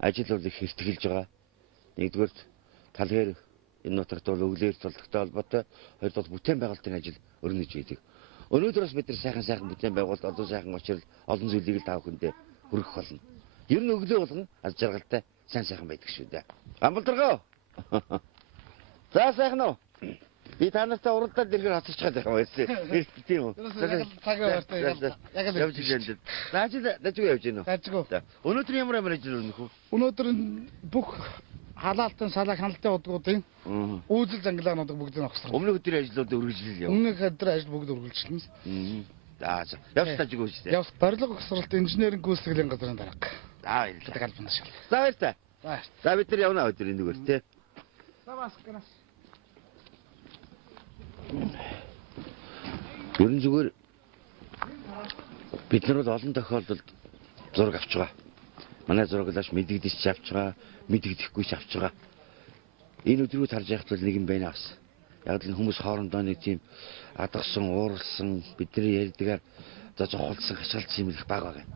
ажил бол их хэртгэлж байгаа. Нэгдүгээр талгаар энэ нутагт бол өглөөр толгойтой холбоотой, хоёрдугаар бүтээн байгуулалтын ажил өрнөж байдаг. Өнөөдөр бас бид нар сайхан бүтээн байгуулалт, олон сайхан очрол, олон зүйлийг л таах хүндээ хүргэх болно. Ер нь өглөө болгон аз жаргалтай сайхан байдаг шүү дээ. Амбалдаргоо. За сайхан уу? Би та нартай уралдаад дэлгэр хасчихад байгаа байсан. Тийм үү? Цагаа бартай яг л явж ирсэн. Дажгүй явж гинөө. Дажгүй. Өнөөдөр ямар ажил өрнөх вэ? Өнөөдөр бүх халаалтын салаа хяналтын удгуудын үйлдэл зангилаануудыг бүгдийг авахсар. Өмнөх өдрийн ажлууд үргэлжлэл яв. Өмнөх өдрийн ажил бүгд үргэлжлэнэ. За явж дажгүй шүү дээ. Явж барилга угсралт инженерийн гүйцэтгэлийн газрын дарга. За баярлалаа. Галбан шал. За баярлалаа. За бид нар явна өдөр энэгээр тий. За бас гэнэ. Ерөн зүгээр бид нар бол олон тохиолдолд зураг авч байгаа. Манай зураглаач мэдэгдэж авч байгаа, мэдэгдэхгүй ч авч байгаа. Энэ өдрүүд харж байхад бол нэг юм байна авсан. Яг л хүмүүс хоорондоо нэг тийм адгсан, ууралсан, бидний ярьдгаар за зохиолсон, хашгиралцсан юм их бага байгаа.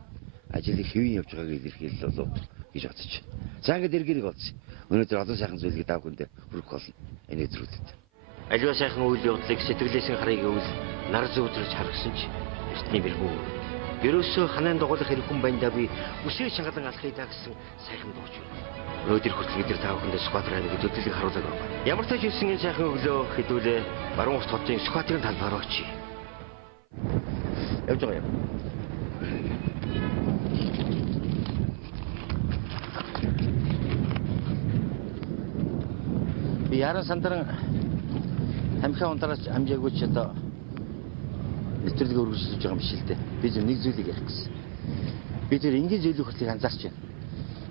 Ажил их хэвэн явж байгааг илэрхийлэл болов гэж бодож байна. За ингээд эргэрэг болсон. Өнөөдөр олон сайхан зүйлийг даав хүндээ хүргэх болно энэ өдрүүдэд. Аливаа сайхан үйл явдлыг сэтгэлээсээ харыг өвл нар зөөдрөж харгасан ч эртний бэрхүү. Ерөөсөө ханаа дугуулах хэрэг хүн байна да би үсээ чангалан алхахыг гэсэн сайхан дууч байна. Өнөөдөр хүртэл бид нар тав хүндээ Сүхбаатар аймгийн төдийлийг харуулдаг байна. Ямар ч тач ирсэн энэ сайхан өглөө хэдүүлээ баруун урт хотын Сүхбаатарын талбаар очие. Явж байгаа юм. Би яран сандран хамхаа унтраас амжаагүй ч одоо нэвтрүүлэг өргөжлөж байгаа юм биш л дээ. Би зөв нэг зүйлийг ярих гэсэн. Би тэр энгийн зүйлийг хүртэл анзаарч байна.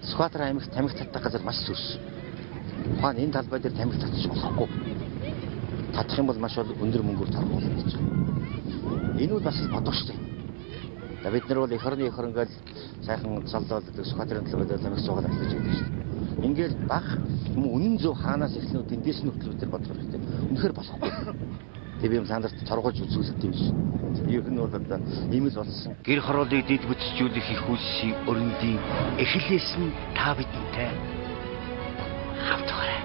Сүхбаатар аймагт тамхи татдаг газар маш сүрс. Ухаан энэ талбай дээр тамхи татчих болохгүй. Татах юм бол маш өндөр мөнгөөр тарах болно гэж байна. Энэ бол бас бодох штеп. Бид нар бол эх орнол сайхан солдоолдог Сүхбаатарын талбайд тамхи суугаад ажиллаж байдаг шүү дээ. Ингээл бах юм үнэн зөв хаанаас эхлэнүүд эндээс нөхцөл төр бодох хэрэгтэй. Үнэхээр болохгүй. Тэг би юм сандарт цоргож үзүүлэх юм шиг. Ер нь бол одоо ийм л болсон. Гэр хороолыг дэд бүтцжүүлэх их үлсийн өрөндийн эхлээс нь та бидэнтэй хамтгаарай.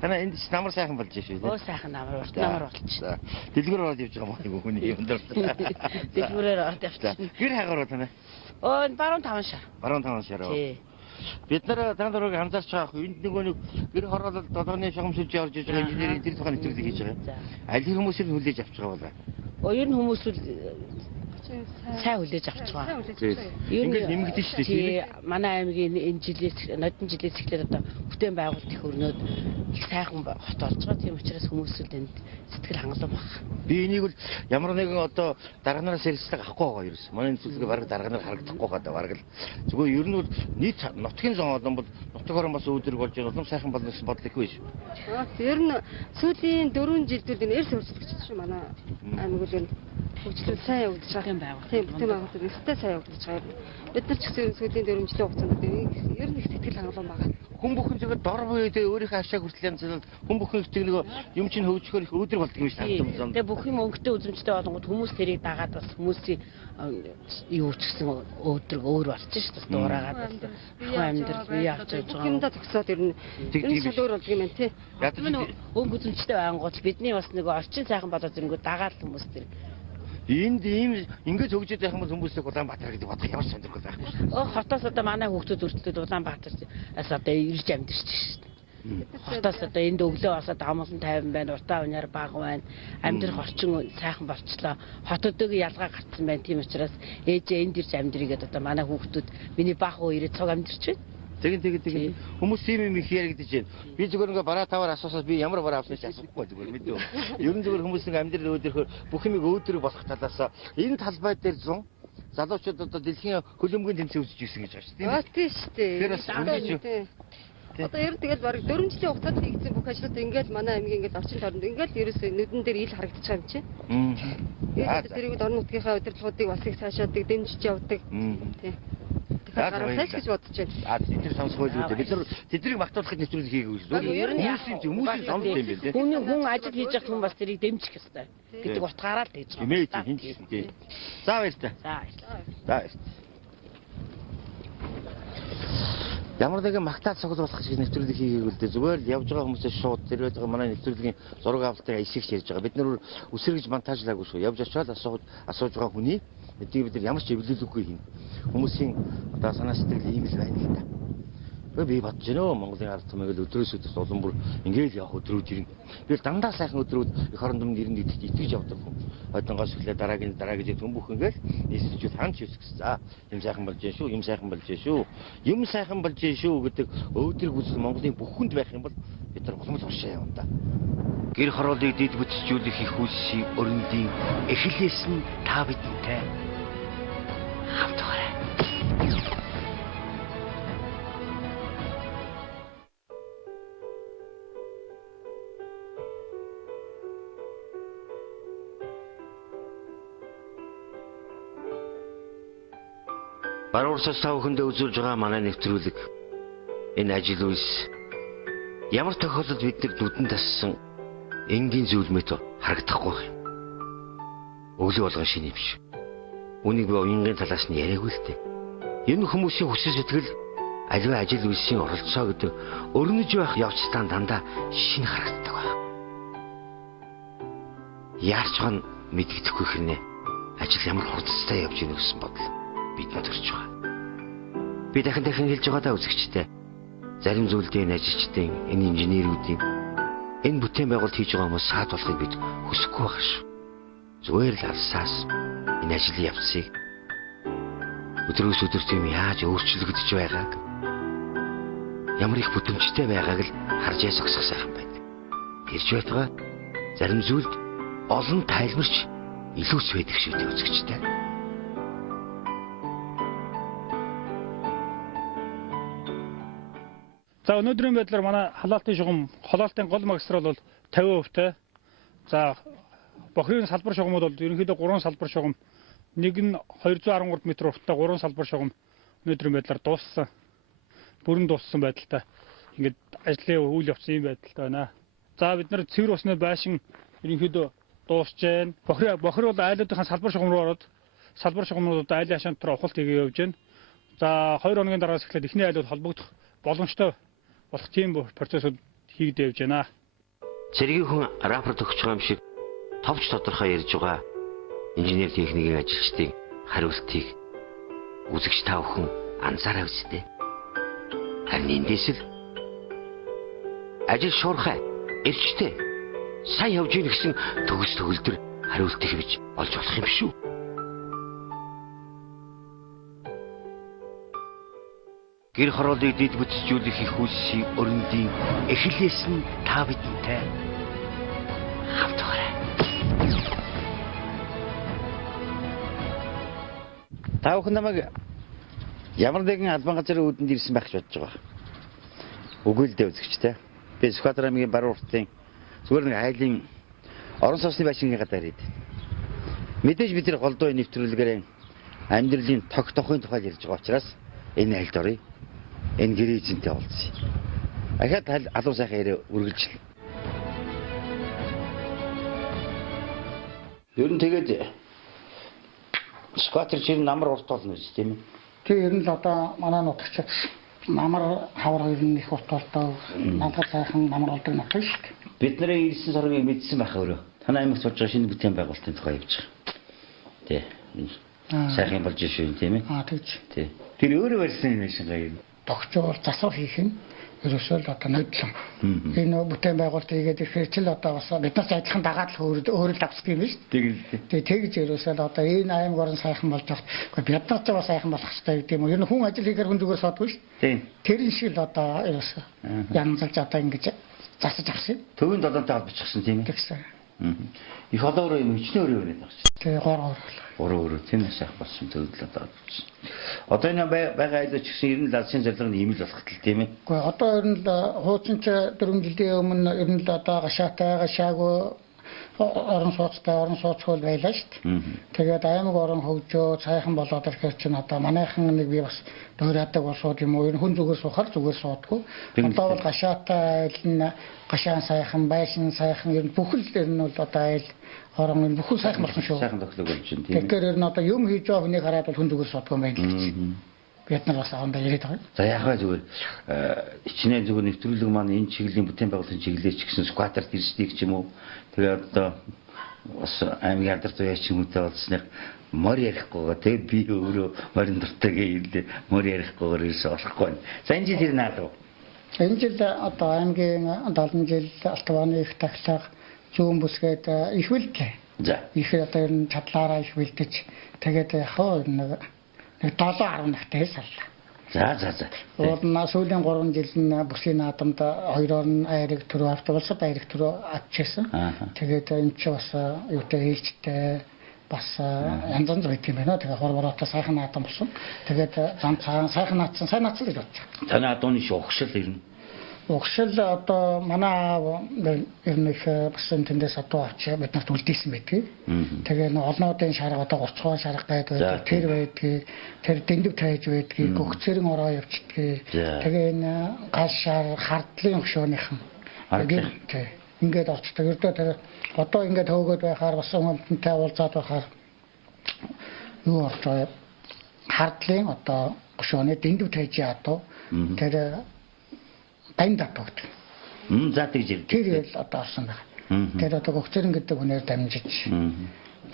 Танаа энд намар сайхан болж шүү дээ. Оо сайхан намар болчихсон. Дэлгүүр ороод явж байгаа юм хүний юм дээр. Дэлгүүрээр ороод явчихсан. Гэр хагаар уу танаа? Оо баруун 5 шар. Баруун 5 шар. Тий. Бид нар тань дөрөг анзаарч байгаа хөө энд нөгөө нэг гэр хороолол долооны шагамсуулж орж иж байгаа инженерийн тэр тухайн нэвтрүүлэг хийж байгаа. Аль хэр хүмүүсийг хүлээж авч байгаа болоо. Оо ер нь хүмүүс л сайн хүлээж авч байгаа. Ингээд нэмэгдэн шүү дээ. Тий. Манай аймгийн энэ жилээс нодон жилээс эхлээд одоо бүтээн байгуулалт их өрнөд их сайхан хот болж байгаа. Тийм учраас хүмүүс л энд сэтгэл хангалуун баг. Би энийг бол ямар нэгэн одоо дарганараас ярилцлага авахгүй байгаа ерөөс. Манай нэвтрүүлгээ бараг дарганаар харагдахгүй гадаа бараг л зүгээр ер нь бол нийт нутгийн зон олон бол нутаг орон бас өөдрөг болж байгаа улам сайхан болно гэсэн бодол их биш. Ер нь сүүлийн 4 жилдүүд энэ эрс хөрсөлдөж шүү манай аймаг бол ер нь хөгжлөд сайн явагдаж байгаа юм байна. Тийм бүтээн байгуулалт ихтэй сайн явагдаж байгаа. Бид нар ч гэсэн сүүлийн 4 жилийн хугацаанд ер нь их сэтгэл хангалуун байгаа. Хүн бүхэн зөвхөн дор буюу өөрийнхөө ашаа хүртэл янзлал хүн бүхэн их нэг юм чинь хөгжөхөр их өөдрөг болдог юм шиг санагдсан. Тэгээ бүх юм өнгөтэй үзэмжтэй болгоод хүмүүс тэрийг дагаад бас хүмүүсийн юу ч гэсэн өөдрөг өөр болчих шүү дээ. Дуурайгаад амьдрал бий авч байгаа. Юмдаа төгсөөд ер нь шал өөр болдог юм байна тий. Яг нь өнгө үзэмжтэй байнгут бидний бас нэг орчин сайхан болоод ирэнгүү дагаад хүмүүс тэр энд ийм ингэж хөгжиж байх юм бол хүмүүсийг Улаанбаатар гэдэг бодох ямар сонирхол байхгүй шүү. Хотоос одоо манай хүүхдүүд өртөлдөд Улаанбаатараас одоо ирж амьдэрч шүү дээ. Хотоос одоо энд өглөө босоод амгалан 50 байна, уртаа уняар баг байна. Амьдрах орчин сайхан болчлоо. Хотодыг ялгаа гарцсан байна. Тийм учраас ээжээ энд ирж амьдэрье гэдэг одоо манай хүүхдүүд миний баг уу ирээд цог амьдэрч байна. Тэгээд хүмүүс ийм их яригдэж байна. Би зүгээр ингээ бараа таваар асуусаад би ямар бараа авсан ч асуухгүй зүгээр мэдээ. Ер нь зүгээр хүмүүс ингээ амьдрал өөдрөхөөр бүх юм өөдрөг болох талаас энэ талбай дээр 100 залуучууд одоо дэлхийн хөлбөмбөгийн тэмцээн үзэж ирсэн гэж байна шүү дээ. Тийм шүү дээ. Тэр бас үнэхээр одоо ер нь тэгэл бараг 4 жилийн хугацаанд хийгдсэн бүх ажлууд ингээд манай аймгийн ингээд орчин тойронд ингээд ерөөсөө нүдэн дээр ил харагдаж байгаа юм чи. Тэгэхээр тэрийг орон нутгийнхаа удирдлагуудыг бас их цаашаадаг, дэмжиж явдаг. Тийм. гаргасаач гэж бодож байна. Тэд сонсох байлгүй дээ. Бид нар тэднийг магтуулахад нэвтрүүлэг хийгээгүй шүү дээ. Хүмүүсийн сонс юм байна дээ. Хүн ажил хийж явах хүн бас тэрийг дэмжих ёстой гэдэг утгаараа л хийж байгаа. Имэй хин гэсэн тий. За баярлалаа. За баярлалаа. За баярлалаа. Ямар нэгэн магтаал цуглуулах шиг нэвтрүүлэг хийгээгүй л дээ. Зүгээр л явж байгаа хүмүүсээ шууд тэр байгаа манай нэвтрүүлгийн зураг авалтыг ишигч ярьж байгаа. Бид нар үсэргэж монтажлаагүй шүү. Явж очиод асууж байгаа хүний эдийг бид нар ямар ч эвлүүлэггүй хийнэ. Хүмүүсийн одоо санаа сэтгэл ийм л байна л да. Би бодож байна өө Монголын ард түмээг л өдрөөс өдөрт улам бүр ингээл явах өдрүүд ирнэ. Би дандаа сайхан өдрүүд их орон нутгийн ирнэ гэдэгт итгэж явдаг хүн. Одонгоос эхлээ дараа гэж хүн бүх ингээл нийслэлжүүд ханч юусгс. За юм сайхан болж дээ шүү, юм сайхан болж дээ шүү. Юм сайхан болж дээ шүү гэдэг өвдрийг үзсэн Монголын бүх хүнд байх юм бол бид нар улам л уршаа явна да. Гэр хорооллыг дэд бүтцжүүлэх их үлсийн өрөндийн эхлээс нь та бидэнтэй хамт гараа. Баруурсаас тав хүндээ үзүүлж байгаа манай нэвтрүүлэг энэ ажил үйлс ямар тохиолдолд бид нар нүдэн тассан энгийн зүйл мэт харагдахгүй байна. Өглөө болгон шиний биш. Үнийг би уянгийн талаас нь яриаггүй л дээ. Энэ хүмүүсийн хүсэл сэтгэл аливаа ажил үйлсийн оролцоо гэдэг өрнөж байх явцдаа дандаа шинэ харагддаг байна. Яарч гон мэдгэдэхгүй хэрнээ ажил ямар хурдтай явж ийнэ гэсэн бодол биднээ төрж байгаа. Би дахин хэлж байгаа даа үзэгчтэй. Зарим зүйлдийн ажилчдын, энэ инженерүүдийн энэ бүтээн байгуулалт хийж байгаа хүмүүс саад болохыг бид хүсэхгүй байгаа шүү. Зүгээр л алсаас энэ ажлын явцыг өдрөөс өдөрт юм яаж өөрчлөгдөж байгааг ямар их бүтэмжтэй байгааг л харж ясагсах сайхан байдаг. Ирж байтугай зарим зүйлд олон тайлбарч илүү свэдэг шүү дээ үзэгчтэй. За өнөөдрийн байдлаар манай халаалтын шугам холоалтын гол магистрал бол 50%-тай. За бохирын салбар шугамуд бол ерөнхийдөө 3 салбар шугам. Нэг нь 213 м урттай 3 салбар шугам өнөөдрийн байдлаар дууссан. Бүрэн дууссан байдалтай. Ингээд ажлын үйл явц ийм байдалтай байна. За бид нар цэвэр усны байшин ерөнхийдөө дуусж байна. Бохир бол айлуудын салбар шугам руу ороод салбар шугамнууд айл хашаант руу ухалт хийгээ явж байна. За 2 хоногийн дараагаас эхлээд эхний айлууд холбогдох боломжтой болох тийм процессыг хийгдэж явж байна. Цэргийн хүн рапорт өгч байгаа юм шиг товч тодорхой ярьж байгаа инженер техникийн ажилчдын хариултыг үзэгч та бүхэн анзаараа үзтээ. Харин эндээс л ажил шуурхай, эрчтэй, сайн явж ийн гэсэн төгс төгөлдөр хариулт өгч олж болох юм шүү. Гэр хорооллыг дэд бүтцжүүлэх их үлсийн өрөндийн эхлээс нь та бидэнтэй хамт гараа. Та бүхэн намайг ямар нэгэн албан газрын үүдэнд ирсэн байх гэж бодож байгаа. Үгүй л дээ үзэгчтэй. Би Сүхбаатар аймгийн Баруун уртын зүгээр нэг айлын орон сууцны байшингийн гадаар ирээд. Мэдээж бид нар голдуу нэвтрүүлгээр амьдралын тогтохын тухай ярьж байгаа учраас энэ айлд оръё. Энэ гэрээжинтэй уулзъя. Ахаад алуу сайхан ярэ үргэлжлэн. Ер нь тэгээд Сүхбаатар чинь намар урт болно үст тийм ээ. Тэг ер нь л одоо манай нутагч намар хавар ер нь их урт болтой. Надад сайхан намар болдог нутаг шүү дээ. Бид нарын ирсэн сарыг мэдсэн байх өөрөө. Танай аймагт болж байгаа шинэ бүтээн байгуулалтын тухай явж байгаа. Тий. Сайхан болж шүү тийм ээ. Тэгж. Тий. Тэр өөрөө барьсан юм шиг гоё. Тогтцоор засвар хийх нь ерөөсөө л одоо нодлон. Энэ бүтээн байгуулалт хийгээд ирэхээр ч л одоо бас биднээс адилхан дагаад л өөр л авчих юм биш. Тэгж ерөөсөө л одоо энэ аймаг орон сайхан болж байгаа. Гэхдээ биднээс ч бас сайхан болох хэрэгтэй гэдэг юм уу. Ер нь хүн ажил хийхээр хүн зүгээр содгүй шүү. Тэрэн шиг л одоо ерөөсөө янзалж одоо ингэж засаж авсан. Төвийн долоонтой холбочихсон тийм ээ. Тэгсэн. Их олоороо юм өчнөө өрөө өрөөд байгаа чинь. Тэгээ гоор Өөрөө тийм сайх болсон төвлөлөө даа. Одоо энэ байгаа айлч гэсэн ер нь лалсын зорилго нь ийм л болох гэл тийм ээ. Гэхдээ одоо ер нь хуучин ч 4 жилийн өмнө ер нь л одоо гашаатай гашаагүй орон сууцтай орон сууцгүй байлаа шүү дээ. Тэгээд аймаг орон хөгжөө сайхан болоод ирэхээр чинь одоо манайхан нэг би бас дуурайдаг болсууд юм уу ер нь хүн зүгээр суухаар зүгээр суудаггүй. Одоо бол гашаатай айл нь гашаан сайхан байшин сайхан ер нь бүхэл ер нь бол одоо айл орон энэ бүхэл сайхан болсон шүү. Сайхан тоглог болж байна тийм. Тэгэхээр ер нь одоо юм хийж байгаа хүнийг хараад бол хүн зүгээр суудгүй юм байна л гэж. Бид нар бас авандаа яриад байгаа. За яхаа зүгээр хичнээн зүгээр нэвтрүүлэг маань энэ чиглэлийн бүтээн байгуулалтын чиглэлээр ч гэсэн скватерт ирсдэг ч юм уу. Тэгээд одоо бас аймгийн алдар туяач хүмүүстээ болсных морь ярихгүйгаа тэг би өөрөө морин дуртай гээл морь ярихгүйгээр ирсэн болохгүй байна. За энэ жил хэрнээ алав? Энэ жил одоо аймгийн 70 жил алтвааны их тахлага зүүн бүсгээд их бэлтээ. За. Их одоо ер нь чадлаараа их бэлдэж тэгээд яхаа нэг 7-10 нахтай сарлаа. За. Уул сүүлийн 3 жил нь бүсгийн наадамд хоёроор нь айрыг төрөө автобусад айрыг төрөө авчихсан. Тэгээд энэ ч бас юутай ээлжтэй бас янз янз байдаг юм байна. Тэгээд хорворотой сайхан наадам болсон. Тэгээд зам цагаан сайхан наадсан сайн наадсан гэж бодчих. Танай адууны шугшил ирнэ. Угшил одоо манай аав ер нь их бас тэндээс адуу авч бид нарт үлдээсэн байдгийг. Тэгээ нэг олноодын шарга одоо 30 хугацаа шарга байдаг. Тэр байдгийг тэр дэндүү тайж байдгийг гөгцөрөн ороо явчихдгийг. Тэгээ энэ гал шар хардлын хөшөөнийхэн. Ингээд орчтой. Ердөө тэр одоо ингээд хөөгөөд байхаар бас хүмүүнтэй уулзаад байхаар юу орчоо хардлын одоо хөшөөний дэндүү тайж ядуу. Тэр танд татдаг. За тэгж ирдэг. Тэр л одоо орсон байна. Тэр одоо гөгцөрөн гэдэг хүнээр дамжиж.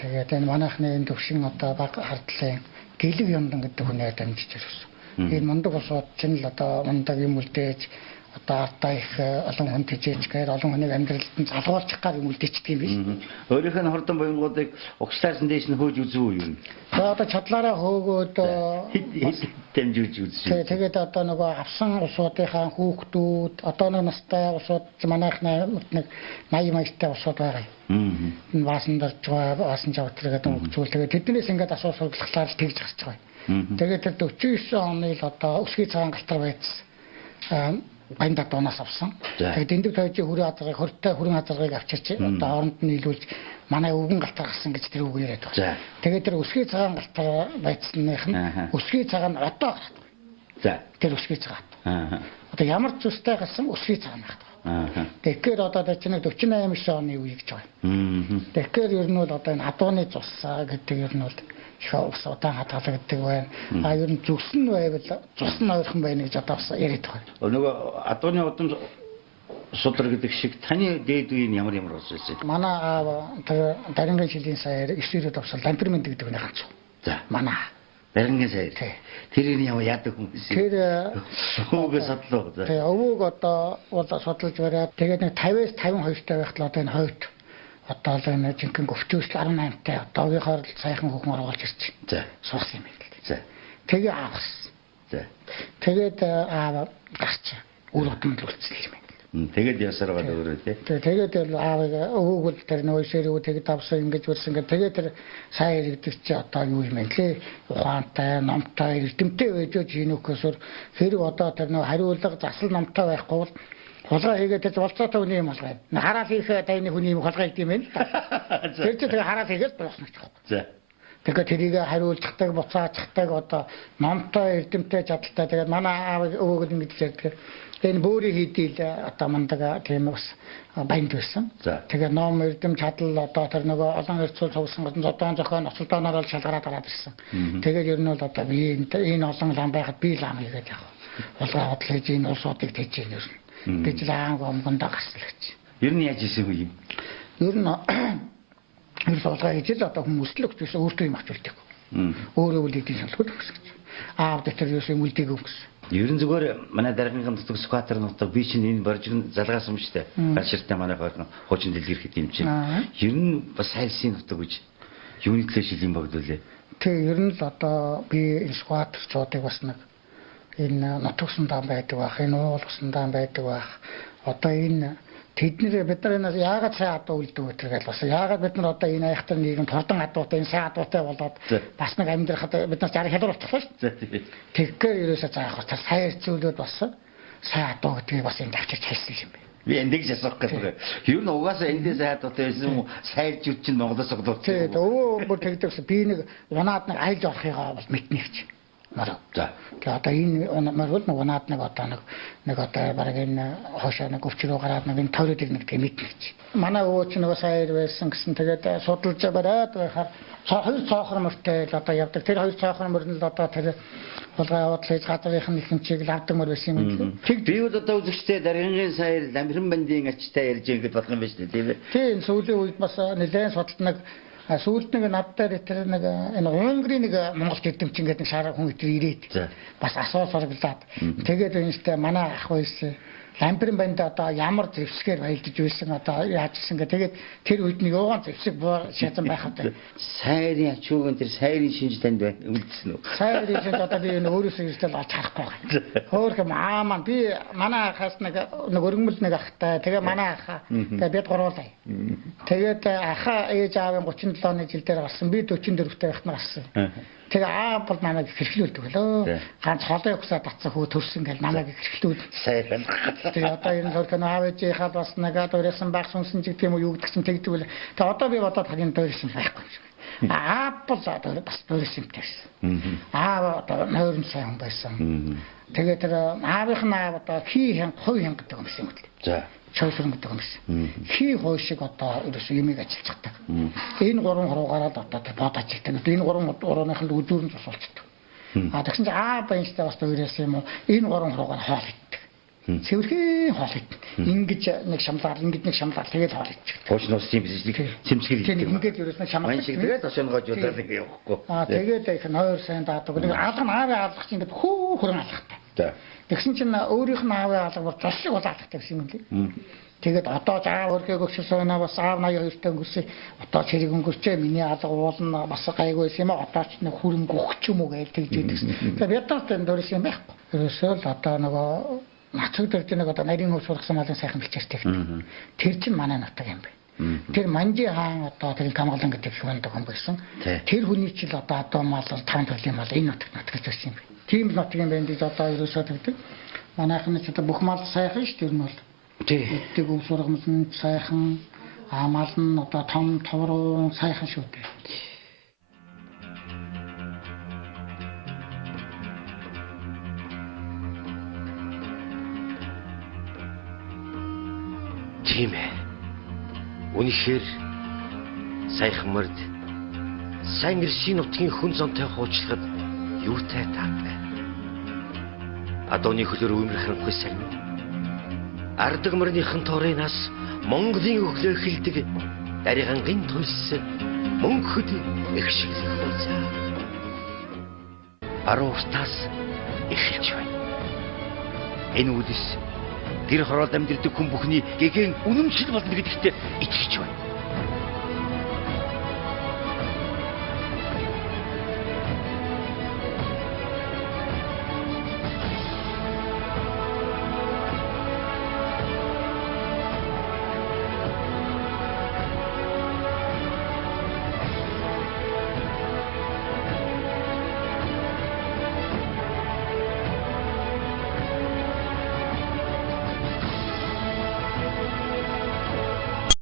Тэгээд энэ манайхны энэ төвшин одоо баг хардлын гэлэг юмдан гэдэг хүнээр дамжиж ирсэн. Энэ мундаг усууд чинь л одоо мундаг юм үлдээж одоо артаа их олон хүн тэжээж гээр олон хүнийг амьдралд нь залгуулчих гар юм үлдээчдэг юм биш. Өөрийнх нь хордон буянгуудыг угшлаасан дээш нь хөөж үзүү юу юм. За одоо чадлаараа хөөгөөд дамжуулж үзсэн. Тэгээд одоо нөгөө авсан усуудынхаа хүүхдүүд одоо нэг настай усууд манайх нэг 80 маягтай усууд байгаа юм. Энэ баасан дорж байгаа баасан жавтар гэдэг хөгжүүл тэгээд тэднээс ингээд асуу сургалцлаар л тэгж гарч байгаа. Тэгээд тэр 49 оны л одоо өсгий цагаан галтар байцсан. Баянда доноос авсан. Тэгээд дэндүү тойжийн хүрээ хазаргыг хортой хүрэн хазаргыг авчирч одоо оронд нь нийлүүлж манай өвгөн галтар гарсан гэж тэр үг яриад байгаа. Тэгээд тэр өсгий цагаан галтар байцсных нь өсгий цагаан одоо гараад. За тэр өсгий цагаан. Одоо ямар зүстэй гарсан өсгий цагаан байна. Тэгэхээр одоо тэр чинь 48 оны үе гэж байгаа. Тэгэхээр ер нь бол одоо энэ адууны цус гэдэг ер нь бол их ус удаан хатгалагддаг байна. Ер нь зүсэн байвал цус нь ойрхон байна гэж одоо бас яриад байгаа. Нөгөө адууны удам судар гэдэг шиг таны дээд үе нь ямар ус байсан? Манай аав тэр дарингийн жилийн саяар 9-д авсан лампермент гэдэг нэг ганц. За. Манай дарингийн саяар. Тэр нь ямар яадаг хүн байсан? Тэр өвгөө судлаа. Тэгээ өвөг одоо судалж бариад тэгээд нэг 50-аас 52 та байхад л одоо энэ хойд одоо л энэ жинхэнэ өвчөөс 18-тай одоогийнхоор л сайхан хөхмөр болж ирчих. За. Сурсан юм байна. За. Тэгээ аавс. За. Тэгээд аав гарч үр удамд үлдсэн юм байна. Тэгээд ясаар байгаа өөрөө тий. Тэгээд аавыг өвөг л тэр нөгөө ширүү тэгээд авсан ингэж үрсэн гэдэг. Тэгээд тэр сайн иргэдэг чи одоо юу юм бэ лээ? Ухаантай, номтой, эрдэмтэй байж жинүүхөөсөр хэрэг одоо тэр нөгөө хариулга засал номтой байхгүй бол хулгай хийгээд тэр болцоотой хүний юм болгоо. Хараал хийх тайны хүний юм хулгай хийх юм байна. Тэр чинь хараал хийгээд дуусна гэж байна. За. Тэгэхээр тэрийг хариулцдаг, буцаачдаг одоо номтой, эрдэмтэй чадaltaй. Тэгээд манай аав өвөг ингэж ярьдаг. Энэ бөөрийн хийдэл одоо мандага тийм бас баянд байсан. Тэгээд ном эрдэм чадал одоо тэр нөгөө олон хэрцүүл сувсан гол зодон зохион оцолдооноор л шалгараад ороод ирсэн. Тэгээд ер нь бол одоо би энэ олон лам байхад би лам хийгээд яг болгоо бодлож энэ улсуудыг тэжээн ер нь. Би ч лаан гомгондоо гарсан л гэж. Ер нь яаж исэн үе юм? Ер нь болгоо хийж л одоо хүмүүс л өгчөөс өөртөө юм авч үлдэх. Өөрөө үлдээдийн шалгууд өгсөн гэж. Аав дэвтэр юусэн үлдээг өгсөн. Ер нь зүгээр манай даргын нутаг скватер нутаг би чинь энэ боржин залгаас юм штэ. Гаширтай манай хойно хуучин дэлгэрхэд юм чинь. Ер нь бас хайлсын нутаг гэж юуны төлөө шилийн богдуулээ. Тэг ер нь л одоо би скватерчуудыг бас нэг энэ нутагсан даан байдаг бах, энэ уулсан даан байдаг бах. Одоо энэ тэднэр бид нар энэ яагаад сайн адуу үлддэг вэ гэж бас яагаад бид нар одоо энэ айхтар нийгэмд хордон адуутай энэ сайн адуутай болоод бас нэг амьдрахад бид нар 60 хялбар болчихлоо шүү дээ. Тэгэхээр ерөөсөө заах бас сайн зүйлүүд бас сайн адуу гэдгийг бас энэ давчирч хэлсэн юм байна. Би эндээс асуух гэж байна. Ер нь угаасаа эндээс хайдвартай байсан юм уу? Сайрч үт чинь Монголоос олдсон. Тэгээд өвөө бүр тэгдэгс би нэг унаад нэг айлж орохыгаа бол мэднэ гэж. Мараа. За. Тэгээд одоо энэ марвал нэг унаад нэг одоо нэг одоо бараг энэ хоошоо нэг өвчрөө гараад нэг энэ тойроод нэг тийм мэднэ гэж. Манай өвөө ч нөгөө сайр байсан гэсэн тэгээд судалж бараад байхаар хоёр цоохор мөртэй л одоо явдаг. Тэр хоёр цоохор мөр нь л одоо тэр болгоо яваад л гадрынхын ихэнчийг л авдаг мөр байсан юм. Тэг би бол одоо үзэгчтэй даргын сайр ламбиран бандын ачтай ярьж ингэж болох юм байна шүү дээ тийм ээ. Тийм сүүлийн үед бас нэлээд судалт сүүлд нэг над дээр тэр нэг энэ Унгарын нэг Монгол гэрдэмч ингээд нэг шар хүн итэр ирээд бас асуу сорглаад тэгээд энэстэй манай ах байсан ламбирын банд одоо ямар зэвсгээр баялдаж байсан одоо яажсэн гэ тэгээд тэр үед нэг явган зэвсэг шатсан байхад сайрын ачуугын тэр сайрын шинж танд байна үлдсэн үү? Сайрын шинж одоо би энэ өөрөөсөө иртэл олж харахгүй байна. Хөөхм маань би манай ахаас нэг өргөмөл нэг ахтай тэгээ манай ах тэгээ бид гуруулаа. Тэгээд аха ээж аавын 37 оны жил дээр гарсан би 44-тэй байхад нь гарсан. Тэгээ бол намайг хэрхлүүлдэг лөө. Ганц холын өгсөө татсан хөө төрсөн гэл намайг хэрхлүүд. Сайн байна. Тэгээ одоо энэ хөркөн аавыжийнхаа бас нэгэ дуурайсан баг сүнсэн ч гэдэм үү юудагсан тэгдэг үл. Тэгээ одоо би бодоод хагийн дуурайсан байхгүй юм. Бол одоо бас дуурайсан гэсэн. Одоо нойрон сайн хүн байсан. Тэгээ тэр аавынх нь одоо хий хянг, хувь хянг гэдэг юм шиг юм. За. Шоусрын гэдэг юм шиг. Хий хой шиг одоо ерөөсөө юмыг ажиллаж чаддаг. Энэ гурван хуруу гараад одоо бод ажилладаг. Энэ гурван урууных нь өдөрн цусуулчихдаг. Тэгсэн чинь баянстай бас өөрөөс юм уу энэ гурван хуруугаар хоол иддэг. Цэвэрхэн хоол иддэг. Ингэж нэг шамлаар тэгээд хоол иддэг. Пууч нус тийм биш цэмцгэр иддэг. Ингэж ерөөс нь шамлаар шиг тэгээд ошонгоож удаад ингэ явахгүй. Тэгээд их нойр сайн даадаг. Нэг алган аавын алгах чинь ингэ хөрөн алгахтай. За. Тэгсэн чинь өөрийнх нь аавын алга бол зошлыг бол алгахтай гэсэн юм лээ. Тэгээд одоо заа өргөг өгсөн байна бас аав 82-т өнгөрсөн. Одоо цэрэг өнгөрчээ миний алга уулна бас гайгүй байсан юм а. Одоо ч нэг хүрэн гөх ч юм уу гэж тэгж идэгсэн. Тэгээд ядаад энэ дөрөс юм байхгүй. Ерөөсөө л одоо нөгөө нацаг дөрж нэг одоо нарийн өвс сургасан малын сайхан бэлчээртэй. Тэр чинь манай нутаг юм байна. Тэр Манжи хаан одоо тэр Камгалан гэдэг хүнд хүн байсан. Тэр хүний чинь одоо мал 5 төрлийн мал энэ нутагт нутагч байсан юм байна. Тийм л нутгийн банд гэж одоо ерөөсөө тэгдэг. Манайхан ч одоо бүх мал сайхан шүү дээ нь бол. Тэг өвс сургамс нь сайхан амал нь одоо том товруу сайхан шүү дээ. Тийм ээ. Үнэхээр сайхан морд сайн ирсэн нутгийн хүн зонтой хуучлагад юутай таатай. Адууны хөлөөр өмөрхрэнгүй сайн. Ардаг мөрнийхэн торынаас Монголын өглөө хилдэг даригангийн туйлс мөнхөд их шиглэх болцоо. 10 уртаас эхэлж байна. Энэ үдс тэр хороолд амьдардаг хүн бүхний гэгэн үнэмшил болно гэдэгт итгэж байна.